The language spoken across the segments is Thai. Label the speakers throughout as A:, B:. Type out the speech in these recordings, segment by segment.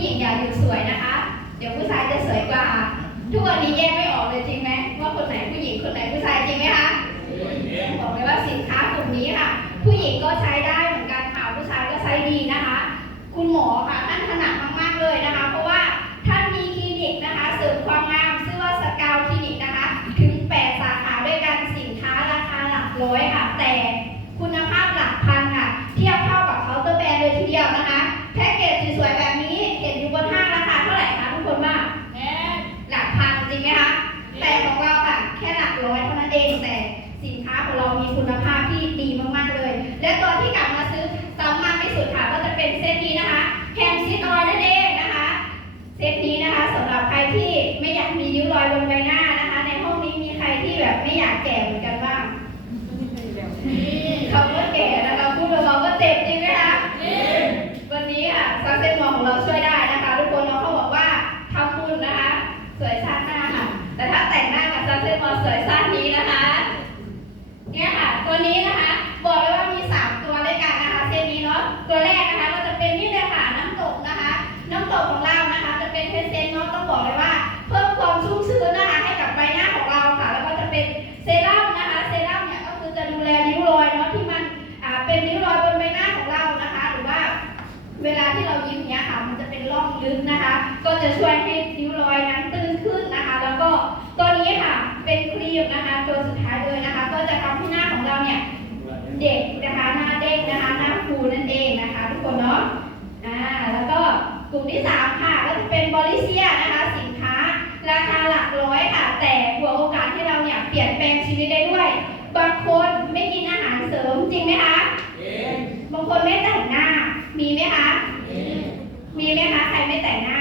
A: ผู้หญิงอย่าหยุดสวยนะคะ เดี๋ยวผู้ชายจะสวยกว่า ทุกวันนี้แยกไม่ออกเลยจริงไหมว่าคนไหนผู้หญิงคนไหนผู้ชายจริงไหมคะบอกเลยว่าสินค้ากลุ่มนี้ค่ะ ผู้หญิงก็ใช้ได้เหมือนกันค่ะผู้ชายก็ใช้ดีนะคะ คุณหมอค่ะท่านถนัดมากๆเลยนะคะ เพราะว่าท่านมีคลินิกนะคะเสริมความงามชื่อว่าสกาวคลินิกนะคะ ถึง 8 สาขาด้วยกันสินค้าราคาหลักร้อยค่ะแต่ และตัวที่กลับมาซื้อซ้ำมากที่สุดค่ะก็จะเป็นเซตนี้นะคะแฮมซิดออยนั่นเองนะคะ เซตนี้นะคะสำหรับใครที่ไม่อยากมีริ้วรอยบนใบหน้านะคะ ในห้องนี้มีใครที่แบบไม่อยากแก่เหมือนกันบ้างเขาก็แก่นะคะพูดเบาๆก็เจ็บจริงไหมคะวันนี้ค่ะซักเซนมอของเราช่วยได้นะคะ ทุกคนเราเขาบอกว่าทำบุญนะคะ สวยชาติหน้าค่ะ แต่ถ้าแต่งหน้ากับซักเซนมอสวยชาตินี้นะคะ เนี่ยค่ะ ตัวนี้นะคะ ก็จะช่วยให้ริ้วรอยนั้นตื้นขึ้นนะคะ แล้วก็ตัวนี้ค่ะเป็นครีมนะคะ ตัวสุดท้ายเลยนะคะ ก็จะทำให้หน้าของเราเนี่ยเด็กนะคะหน้าเด้งนะคะหน้าฟูนั่นเองนะคะ ทุกคนเนาะอ่าแล้วก็กลุ่มที่สามค่ะก็จะเป็นบริเซียนะคะสินค้า ราคาหลักร้อยค่ะ แต่หัวโอกาสให้เราเนี่ยเปลี่ยนแปลงชีวิตได้ด้วยบางคนไม่กินอาหารเสริมจริงไหมคะบางคนไม่แต่งหน้ามีไหมคะมีไหมคะ ใครไม่แต่งหน้า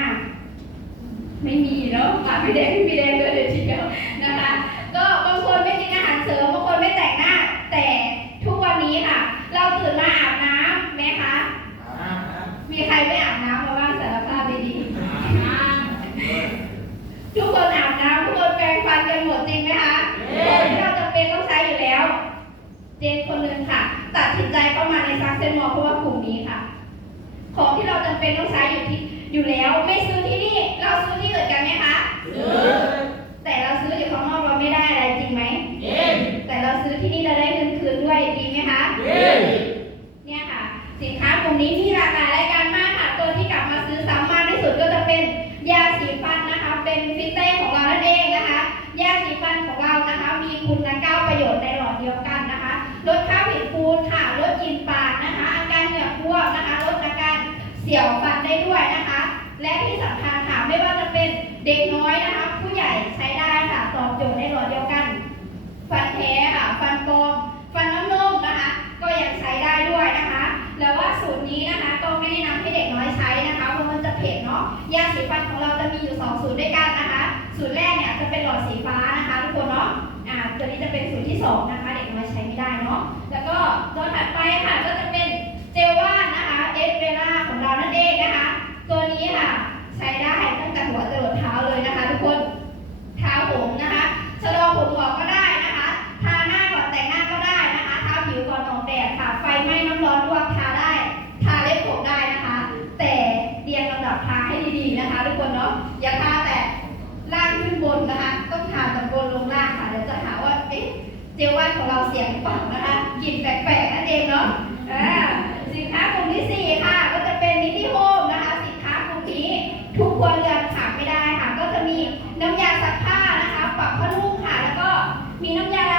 A: ไม่มีเนาะอะพี่แดงพี่แดงเลยเดี๋ยวทีเดียวนะคะ ก็บางคนไม่กินอาหารเสริมบางคนไม่แต่งหน้า แต่ทุกวันนี้ค่ะ เราตื่นมาอาบน้ำไหมคะ มีใครไม่อาบน้ำมาบ้างสารภาพดีๆทุกคนอาบน้ำทุกคนแปรงฟันกันหมดจริงไหมคะที่เราจะเป็นต้องใช้อยู่แล้ว เจนคนหนึ่งค่ะ ตัดสินใจเข้ามาในซักเซนมอเพราะว่ากลุ่มนี้ค่ะ ของที่เราจำเป็นต้องใช้อยู่ที่ อยู่แล้วไม่ซื้อที่นี่ เราซื้อที่อื่นกันไหมคะแต่เราซื้ออยู่ข้างนอกเราไม่ได้อะไรจริงไหมแต่เราซื้อที่นี่เราได้เงินคืนด้วยดีไหมคะเนี่ยค่ะ สินค้ากลุ่มนี้มีหลากหลายรายการมากค่ะตัวที่กลับมาซื้อซ้ำมากที่สุดก็จะเป็นยาสีฟันนะคะ เป็นฟิตเต้ของเรานั่นเองนะคะยาสีฟันของเรานะคะ มีคุณเก้าประโยชน์ในหลอดเดียวกันนะคะลดค่าผิดปูนค่ะลดกลิ่นปากนะคะ อาการเหงื่อท่วมนะคะลดอาการเสียวฟันได้ด้วยนะคะ และที่สำคัญค่ะไม่ว่าจะเป็นเด็กน้อยนะคะ ผู้ใหญ่ใช้ได้ค่ะตอบโจทย์ในหลอดเดียวกัน ฟันแท้ค่ะ ฟันปลอมฟันน้ำนมนะคะ ก็ยังใช้ได้ด้วยนะคะ แล้วว่าสูตรนี้นะคะก็ไม่แนะนำให้เด็กน้อยใช้นะคะเพราะมันจะเผ็ดเนาะยาสีฟันของเราจะมีอยู่2สูตรด้วยกันนะคะ สูตรแรกเนี่ยจะเป็นหลอดสีฟ้านะคะทุกคนเนาะอ่าตัวนี้จะเป็นสูตรที่2นะคะ เด็กน้อยใช้ไม่ได้เนาะแล้วก็ตัวถัดไปค่ะก็จะเป็น นะคะต้องทาตะโกบนลงล่างค่ะเดี๋ยวจะหาว่าเอ๊ะเจลว่านของเราเสียงเปล่านะคะกลิ่นแปลกๆนั่นเองเนาะอ่าสินค้ากลุ่มที่สี่ค่ะ ก็จะเป็นนิติโฮมนะคะ สินค้ากลุ่มนี้ทุกครัวเรือนขาดไม่ได้ค่ะ ก็จะมีน้ำยาซักผ้านะคะปรับผ้านุ่มค่ะ แล้วก็มีน้ำยาล้าง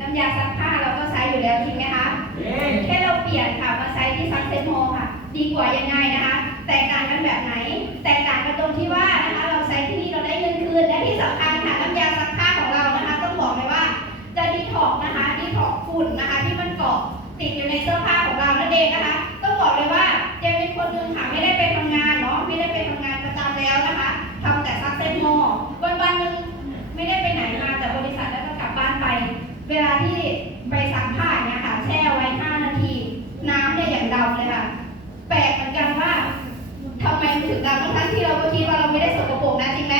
A: น้ำยาซักผ้าเราก็ใช้อยู่แล้วจริงไหมคะแค่เราเปลี่ยนค่ะมาใช้ที่ซักเซนโมค่ะ ดีกว่ายังไงนะคะ แตกต่างกันแบบไหน แตกต่างกันตรงที่ว่านะคะ เราใช้ที่นี่เราได้เงินคืนและที่สำคัญค่ะน้ำยาซักผ้าของเรานะคะ ต้องบอกเลยว่าจะดีท็อกนะคะดีท็อกฝุ่นนะคะ ที่มันเกาะติดอยู่ในเสื้อผ้าของเรานั่นเองนะคะ ต้องบอกเลยว่า เวลาที่ไปซักผ้าเนี่ยค่ะ แช่ไว้ 5 นาที น้ำเนี่ยอย่างดำเลยค่ะ แปลกเหมือนกันว่าทำไมถึงดำทั้งที่เราก็คิดว่าเราไม่ได้สกปรกนะจริงไหม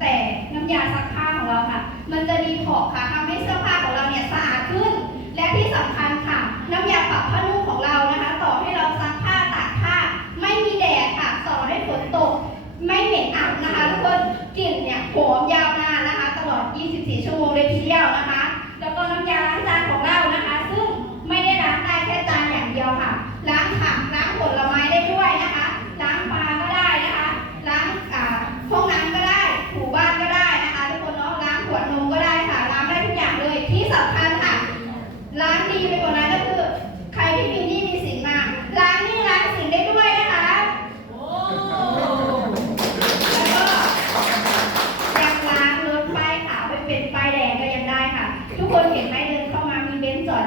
A: แต่น้ำยาซักผ้าของเราค่ะ มันจะมีขอบค่ะ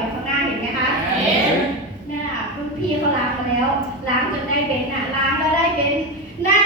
A: อข้างหน้าเห็นไหมคะ เห็นน่ะรุ่นพี่เขาล้างมาแล้ว ล้างจนได้เบนน่ะล้างแล้วได้เบนซ์น่า